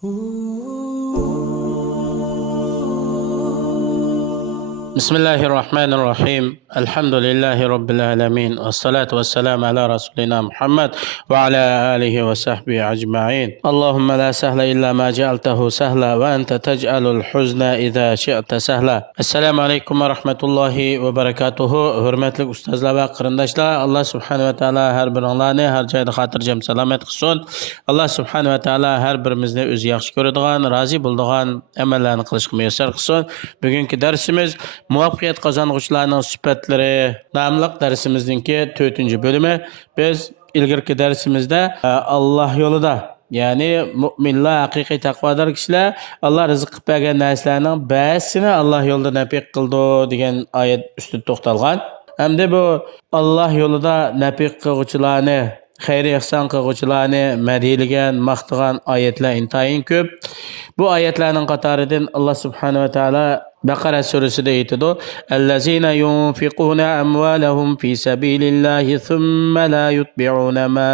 بسم الله الرحمن الرحيم. الحمد لله رب العالمين، والصلاة والسلام على رسولنا محمد وعلى آله وصحبه أجمعين. اللهم لا سهل إلا ما جعلته سهلا، وأنت تجعل الحزن إذا شئت سهلا. السلام عليكم ورحمة الله وبركاته. Hürmetli ustazlar ve kırındaşlar, Allah subhanahu ve teala her birinlarni her joyda xotirjam salomat qilsin. Allah subhanahu ve teala her birimizni o'zi yaxshi ko'radigan, rozi bo'ladigan amallarni qilishga muyassar qilsin. Bugungi darsimiz muvaffaqiyat qozong'uvchilarning sifatlari nomli darsimizningki 4-chi bo'limi. Biz ilgirki darsimizda Alloh yo'lida, ya'ni mu'minlar, haqiqiy taqvodor kishilar Alloh rizq qilib bergan narsalarning ba'zisini Alloh yo'lida nafiq qildi degan oyat ustida to'xtalgan. Hamda bu Alloh yo'lida nafiq qiluvchilarni, xayr ihson qiluvchilarni madhilagan, maqtagan oyatlar intayin ko'p. Bu oyatlarning qatoridan Alloh subhanahu va taolo Baqara surasida aytadi: "Allazina yunfiquna amwalahum fi sabilillahi thumma la yutbi'una ma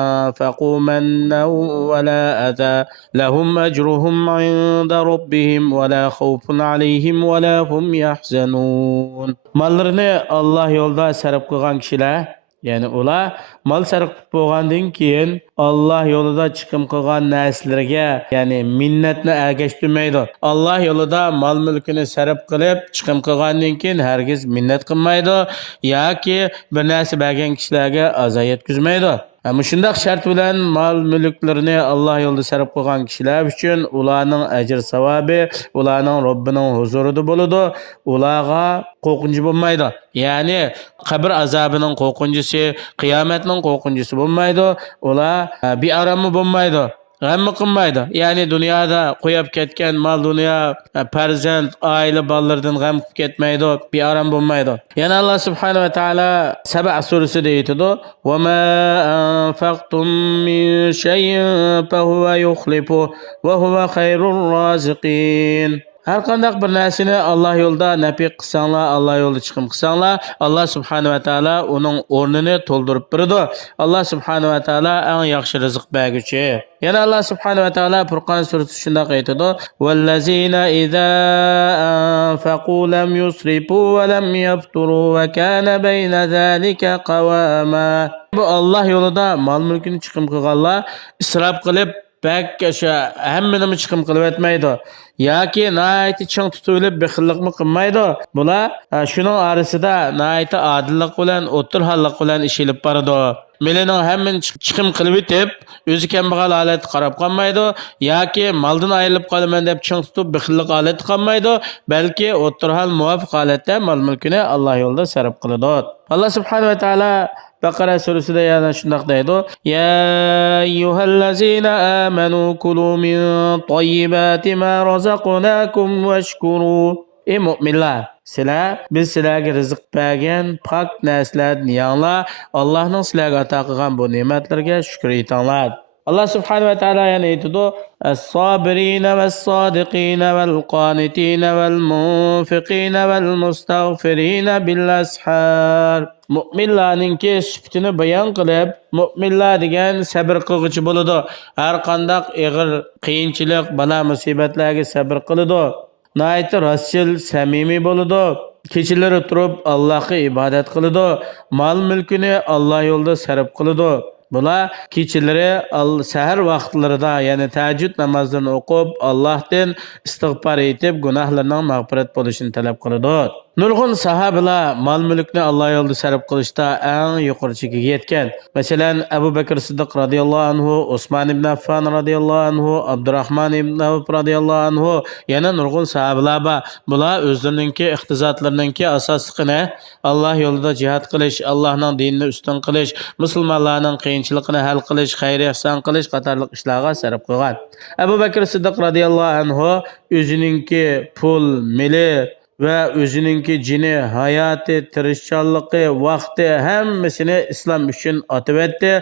anfaqu mannan wa la adha lahum ajruhum 'inda rabbihim wa la khawfun 'alayhim wa la hum yahzanun." Mallarini Alloh yo'lida sarf qilgan kishilar, ya'ni ular mal sarf bo'lgandan keyin Alloh yo'lida chiqim qilgan narsalarga, ya'ni minnatni ergashtirmaydi. Alloh yo'lida mol mulkini sarf qilib chiqim qilgandan keyin hargiz minnat qilmaydi yoki bir narsa bergan kishilarga azo yetkazmaydi. Shundaq shart bilan mol mulklarini Alloh yo'lida sarf qilgan kishilar uchun ularning ajr savobi ularning Robbining huzurida bo'ladi. Ularga qo'rqinch bo'lmaydi. Ya'ni qabr azobining qo'rqinchisi, qiyomatning qo'rqinchisi bo'lmaydi. Ular bearammi bo'lmaydi. G'ammi qilmaydi. Ya'ni dunyoda qo'yib ketgan mol dunyo, farzand, oila bolalardan g'am qilib ketmaydi, bearam bo'lmaydi. Yana Alloh subhanahu va taolo Saba surasida aytadi: "Va ma anfaqtum min shay'in fa huwa yukhlifu va huwa khayrur roziqin." Har qanday bir narsani Alloh yo'lida nafiq qilsanglar, Alloh yo'lida chiqim qilsanglar, Alloh subhanahu va taolo uning o'rnini to'ldirib beradi. Alloh subhanahu va taolo eng yaxshi rizq berguchi. Yana Alloh subhanahu va taolo Furqon surasida shunday aytadi: "Vallazina idza anfaqu lam yusrifu va lam yafturu va kana bayna zalika qawama." Bu Alloh yo'lida mol mulkini chiqim qilganlar isrof qilib bak o'sha hammasini chiqim qilib etmaydi. Yoki nayti ching tutilib bexillikmi qilmaydi. Bular shuning orasida nayti odillik bilan, o'tirhallik bilan ish olib boradi. Melining hammasini chiqim qilib etib, o'zi kambag'al holatga qarab qolmaydi yoki maldan ayrilib qolaman deb ching tutib bexillik holatga qolmaydi, balki o'tirhal muvofiq holatda mol mulkini Alloh yo'lida sarf qiladi. Alloh subhanahu va taolo Baqara surasida yana shunday deydi: "Ya ayyuhallazina amanu kulu min tayyibati ma razaqnakum washkuru." Ey mu'minlar, biz sizlarga rizq bergan pok narsalardan yanglar, Allohning sizlarga ato qilgan bu ne'matlarga shukr etinglar. Allah subhanahu wa ta'ala yana aytadi: "As-sabirina was-sadiqina wal-qanitina wal-munfiqina wal-mustaghfirina bil-ashar." Mu'minlarningki sifatini bayon qilib, mu'minlar degan sabr qilguvchi bo'ladi. Har qanday og'ir qiyinchilik, balo musibatlarga sabr qiladi. Nayt rostchil, samimiy bo'ladi. Kechalari turib Allohga ibodat qiladi. Mol mulkini Alloh yo'lida sarf qiladi. Bular kechalari sahar vaqtlarida, ya'ni tahajjud namozini o'qib, Allohdan istig'for etib, gunohlarning mag'firat bo'lishini talab qiladi. Nurg'un sahabalar mol mulkni Alloh yo'lida sarf qilishda eng yuqori chegaga yetgan. Masalan, Abu Bakr Siddiq radhiyallohu anhu, Usmon ibn Affan radhiyallohu anhu, Abdurrahman ibn Avf radhiyallohu anhu, yana nurg'un sahabalar bor. Bular o'zlarininki iqtizodlarininki asosligini Alloh yo'lida jihad qilish, Allohning dinini ustun qilish, musulmonlarning qiyinchiligini hal qilish, xayr ihson qilish qatorliq ishlarga sarf qilgan. Abu Bakr Siddiq radhiyallohu anhu o'zininki pul, mili va o'zininki jini, hayoti, tirishchanligi, vaqti hammasini islom uchun otib etdi.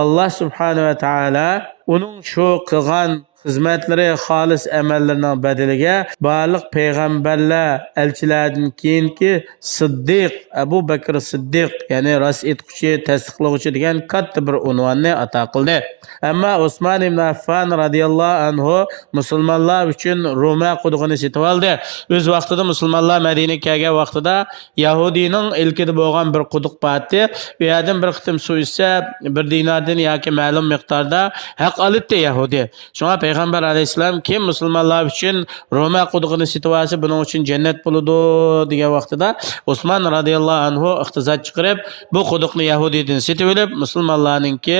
Alloh subhanahu va taolo uning shu qilgan xizmatlari, xolis amallarining badaliga barliq payg'ambarlar, elchilardan keyingi Siddiq, Abu Bakr Siddiq, ya'ni rost aytquchi, tasdiqlovchi degan katta bir unvonni ato qildi. Ammo Usmon ibn Affan radhiyallohu anhu musulmonlar uchun Roma qudug'ini setib oldi. O'z vaqtida musulmonlar Madinaga kelgan vaqtida Yahudiyning ilkida bo'lgan bir quduq batdi. Bu yerdan bir qitim suv ichsa, bir dinardan yoki ma'lum miqdorda haq olibdi Yahudi. Shunga payg'ambar alayhisalom kim musulmonlar uchun Roma qudug'ini setib olsa, buning uchun jannat bo'ladi degan vaqtida Usmon radhiyallohu anhu iqtizod chiqarib, bu quduqni Yahudiydan setib olib, musulmonlarningki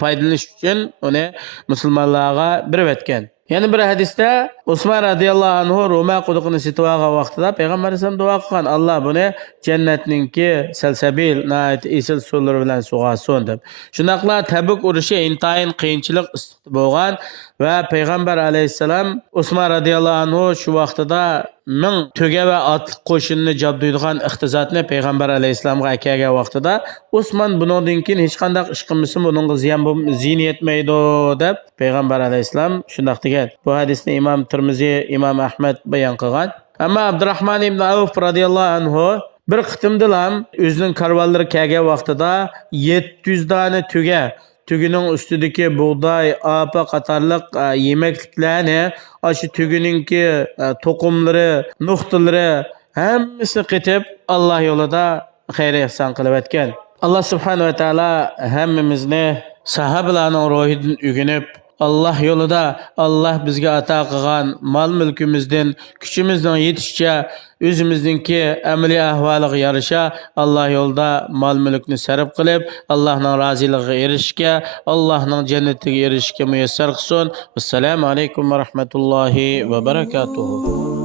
foydalanish uchun uni musulmonlarga berib o'tgan. Yana bir hadisda Usmon radhiyallohu anhu Roma qudug'ini setib olgan vaqtida payg'ambar alayhisalom duo qilgan, Alloh buni jannatningki salsabil nayt esil suvlari bilan sug'asin deb. Shunaqla Tabuk urushi intayin qiyinchilik bo'lgan va payg'ambar alayhisalom Usmon radhiyallohu anhu shu vaqtida ming tuga va otliq qo'shinni jabduydigan iqtizodni payg'ambar alayhissalomga akagan vaqtida Usmon bundan keyin hech qanday ish qilmasa buningga ziyon yetmaydi deb payg'ambar alayhissalom shunday degan. Bu hadisni Imom Termiziy, Imom Ahmad bayon qilgan. Ammo Abdurrahmon ibn Avf radhiyallohu anhu bir qitimdilam o'zining karvonlari kelgan vaqtida 700 dona tugining ustidagi bug'doy, apa qatorliq yemekliklarni, shu tuginingki to'qimlari, nuqtalari hammasini qitib Alloh yo'lida xayr ehson qilib o'tgan. Alloh subhanahu va taolo hammamizni sahobalarning rohidan o'ginib, Allah yolida Allah bizga ato qilgan mol mulkimizdan kuchimizning yetishicha o'zimizningki amaliy ahvoliga yarasha Allah yo'lida mol mulkni sarf qilib Allohning roziligiga erishishga, Allohning jannatiga erishishga muyassar qilsin. Assalomu alaykum va rahmatullohi va barakatuh.